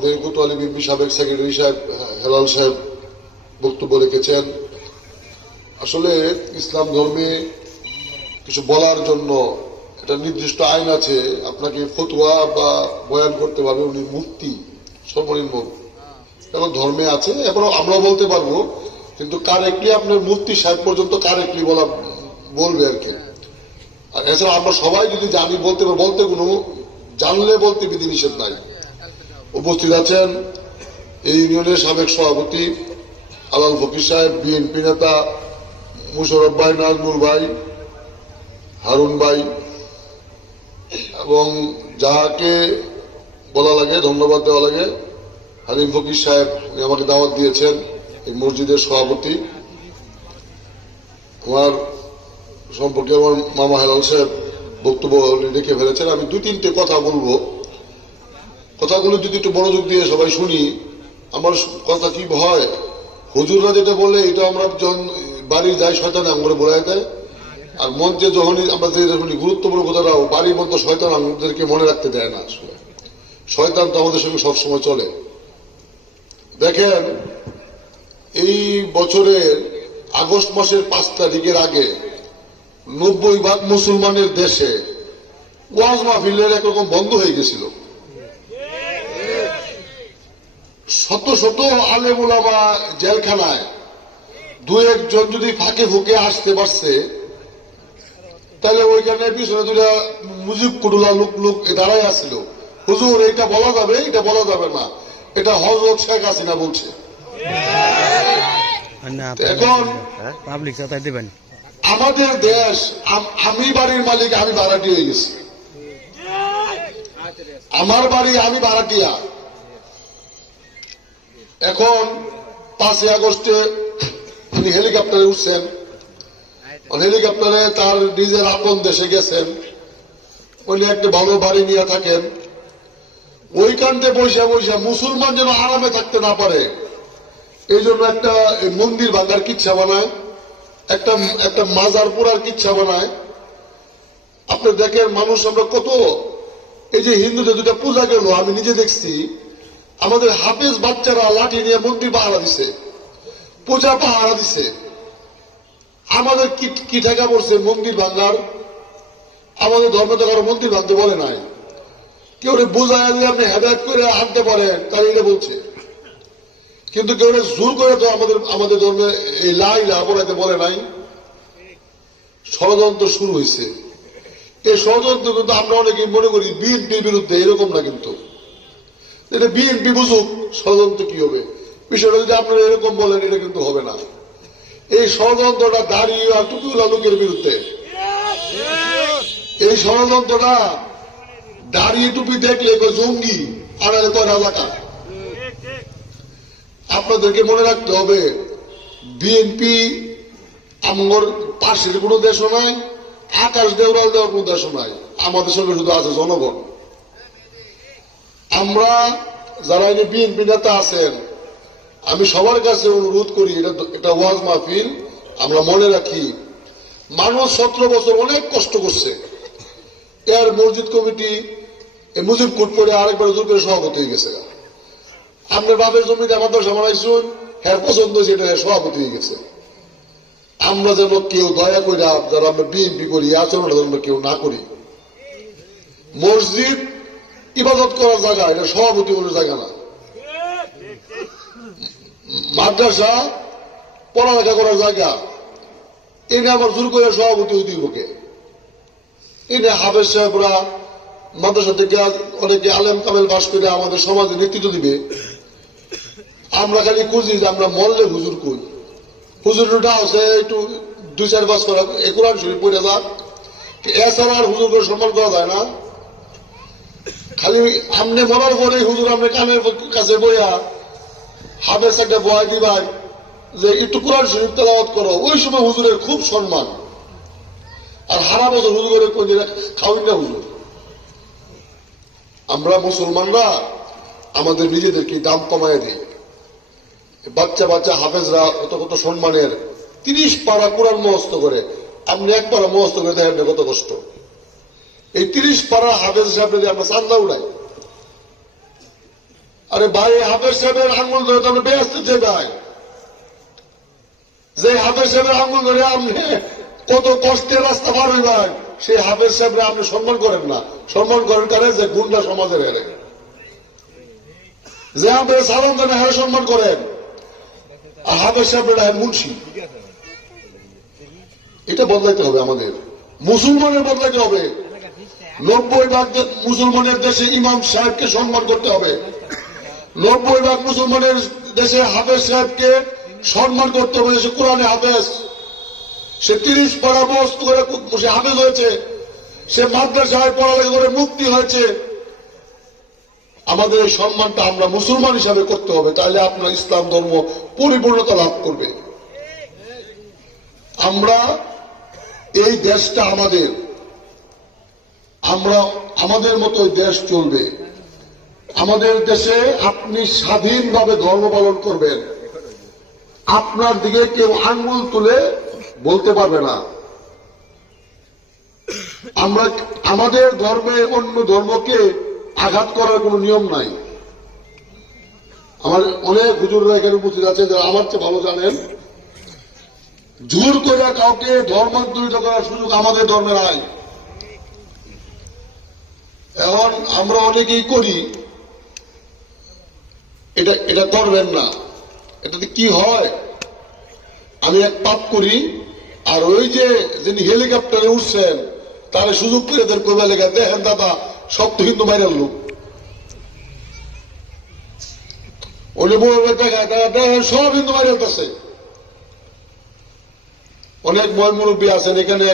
আমাদের কোতোয়ালি বিএনপি সাবেক সেক্রেটারি সাহেব হেলাল সাহেব বক্তব্য রেখেছেন। আসলে ইসলাম ধর্মে কিছু বলার জন্য একটা নির্দিষ্ট আইন আছে, আপনাকে ফতোয়া বা বয়ান করতে পারবে উনি মুফতি, সর্বনিম্ন এবং ধর্মে আছে, এবং আমরাও বলতে পারবো, কিন্তু কারেক্টলি আপনার মুফতি সাহেব পর্যন্ত কারেক্টলি বলবে আর কি। আর এছাড়া আমরা সবাই যদি জানি বলতে কোনো জানলে বলতে বিধিনিষেধ নাই। উপস্থিত আছেন এই ইউনিয়নের সাবেক সভাপতি আলাল ফকির সাহেব, বিএনপি নেতা মুশারফ ভাই, নাজমুল ভাই, হারুন ভাই, এবং যাকে বলা লাগে ধন্যবাদ দেওয়া লাগে হালিম ফকির সাহেব, উনি আমাকে দাওয়াত দিয়েছেন, এই মসজিদের সভাপতি। আমার সম্পর্কে আমার মামা হেলাল সাহেব বক্তব্য রেখে ফেলেছেন। আমি 2-3টে কথা বলবো, কথাগুলো যদি একটু মনোযোগ দিয়ে সবাই শুনি। আমার কথা কি হয়, হুজুররা যেটা বলে এটা আমরা যখন বাড়ি যাই শয়তান আঙ্গুরে বলাই দেয়, আর মঞ্চে যখনই আমরা শুনি গুরুত্বপূর্ণ কথাটাও বাড়ির মধ্যে শয়তান আমাদেরকে মনে রাখতে দেয় না। আসলে শয়তান তো আমাদের সঙ্গে সবসময় চলে। দেখেন, এই বছরের আগস্ট মাসের 5 তারিখের আগে 90% মুসলমানের দেশে ওয়াজ মাহফিলের একরকম বন্ধ হয়ে গেছিল। শত শত আলেম ওলামা জেলখানায়, 2-1 জন যদি ফাঁকে ফুঁকে আসতে পারছে, তাহলে ওইখানে পিছনে 2টা মুজিব কুটুলা লোক দাঁড়ায় আসছিল, হুজুর এটা বলা যাবে, এটা বলা যাবে না, এটা হযরত শেখ হাসিনা বলছে। এখন আমাদের দেশ, আমি বাড়ির মালিক, আমি ভাড়াটি হয়ে গেছি, আমার বাড়ি, আমি ভাড়াটিয়া। এখন 5 আগস্টে তিনি হেলিকপ্টারে উঠছেন, হেলিকপ্টারে তার নিজের আপন দেশে গেছেন, উনি একটা ভালো বাড়ি নিয়ে থাকেন। ওইখানতে বসে বসে মুসলমান যেন আরামে থাকতে না পারে এই জন্য একটা মন্দির ভাঙার কিচ্ছা বানায়, একটা মাজার পোড়ার কিচ্ছা বানায়। আপনি দেখেন মানুষ, আমরা কত, এই যে হিন্দুদের 2টা পূজা গেল, আমি নিজে দেখছি, আমাদের হাফেজ বাচ্চারা লাঠি নিয়ে মন্দির পাহারা দিছে, পূজা পাহারা দিছে। আমাদের কি ঠেকা পড়ছে মন্দির ভাঙার? আমাদের ধর্মে তো কারো মন্দির ভাঙতে বলে নাই। কেউ বোঝায় দিয়ে আপনি হেদায়ত করে আনতে পারেন, তাহলে এটা বলছে, কিন্তু কেউ জোর করে তো আমাদের ধর্মে এই লা ইলাহা পড়াইতে বলে নাই। ষড়যন্ত্র শুরু হয়েছে। এই ষড়যন্ত্র কিন্তু আমরা অনেকেই মনে করি বিএনপির বিরুদ্ধে, এরকম না। কিন্তু এটা বিএনপি বুঝুক ষড়যন্ত্র কি হবে, বিষয়টা যদি আপনারা এরকম বলেন, এটা কিন্তু হবে না। এই ষড়যন্ত্রটা দাঁড়িয়ে আর টুপিওয়ালা লোকের বিরুদ্ধে। এই ষড়যন্ত্রটা দাঁড়িয়ে টুপি দেখলে জঙ্গি, আর রাজাকার। আপনাদেরকে মনে রাখতে হবে, বিএনপি আমার পাশের কোন দেশও নাই, আকাশ দেওয়াল দেওয়ার কোন দেশও নাই, আমাদের সঙ্গে শুধু আছে জনগণ। আমরা যারা এই বিএনপি নেতা আছেন, আমি সবার কাছে অনুরোধ করি, এটা ওয়াজ মাহফিল, আমরা মনে রাখি মানুষ 17 বছর অনেক কষ্ট করছে। এর মসজিদ কমিটি মুজিব কোট পরে আরেকবার হুজুর করে সভাপতি হয়ে গেছে। আপনার বাপের জমিতে আমার দশা মানাইছুন, হ্যাঁ পছন্দ, সেটা সভাপতি হয়ে গেছে। আমরা যেন কেউ দয়া করে, যারা আমরা বিএনপি করি, আচরণটা যেন কেউ না করি। মসজিদ ইবাদত করার জায়গা, এটা সভাপতি কোনো জায়গা না। মাদ্রাসা পড়ালেখা করার জায়গা, এনে আমার জোর করে সভাপতি হইতে হইবকে। এনে হাফেজ সাহেবরা মাদ্রাসা থেকে অনেকে আলেম কামেল পাস করে আমাদের সমাজে নেতৃত্ব দিবে। আমরা খালি খুঁজি যে আমরা মরলে হুজুর কই, হুজুরটা আছে একটু 2-4 বাস করা, কোরআন শরীফ পড়ে যাক, এছাড়া আর হুজুর করে সম্মান করা যায় না। খালি আমনে মরার পরে হুজুর আপনি কানের কাছে বইয়া হাফেজ একটা বয় দিবাই যে একটু কোরআন শরীফ তেলাওয়াত করো, ওই সময় হুজুরের খুব সম্মান। আর হারা বছর হুজুরের খাওয়াই না হুজুর। আমরা মুসলমানরা আমাদের নিজেদেরকে দাম কমায় দিই। বাচ্চা বাচ্চা হাফেজরা কত সম্মানের, 30 পারা কোরআন মুখস্থ করে, আপনি 1 পারা মুখস্থ করে দেখেন কত কষ্ট। এই 30 পারা হাফেজ সাহেব যদি আমরা চান্দা উড়াই, আরে ভাই, হাফেজ সাহেবের আঙুল ধরে তো বেহেশতে যাই, যে হাফেজ সাহেবের আঙুল ধরে আপনি কত কষ্টের রাস্তা পার হইবেন, সেই হাফেজ সাহেবরা আপনি সম্মান করেন না। সম্মান করেন কারে? যে গুন্ডা সমাজের হেরে, যে আপনার সালাম দেন হ্যাঁ সম্মান করেন, আর হাফেজ সাহেবরা মুন্সি। এটা বদলাইতে হবে আমাদের, মুসলমানের বদলাইতে হবে। 90% মুসলমানের দেশে ইমাম সাহেবকে সম্মান করতে হবে। 90% মুসলমানের দেশে হাফেজ সাহেবকে সম্মান করতে হবে। সে কোরআনে হাফেজ, সে 30 পারা মস্ত করে সে হাফেজ হয়েছে, সে মাদ্রাসায় পড়ালেখা করে মুক্তি হয়েছে। আমাদের এই সম্মানটা আমরা মুসলমান হিসাবে করতে হবে, তাহলে আপনার ইসলাম ধর্ম পরিপূর্ণতা লাভ করবে। আমরা এই দেশটা আমাদের, আমরা আমাদের মতো দেশ চলবে। আমাদের দেশে আপনি স্বাধীনভাবে ধর্ম পালন করবেন, আপনার দিকে কেউ আঙ্গুল তুলে বলতে পারবে না। আমরা আমাদের ধর্মে অন্য ধর্মকে আঘাত করার কোন নিয়ম নাই। আমার অনেক হুজুররা এখানে উপস্থিত আছে যারা আমার চেয়ে ভালো জানেন, জোর করে কাউকে ধর্মান্তরিত করার সুযোগ আমাদের ধর্মে নাই। এখন আমরা অনেকেই করি, এটা করবেন না। এটাতে কি হয়, আমি এক পাপ করি, আর ওই যে যিনি হেলিকপ্টারে উঠছেন তারা সুযোগ করে দেন করবে লেখা, দেখেন দাদা সব তো কিন্তু বাইরের লোক, ওই দেখায় দেখেন সব কিন্তু বাইরে আছে। অনেক বয় মুরব্বী আছেন এখানে।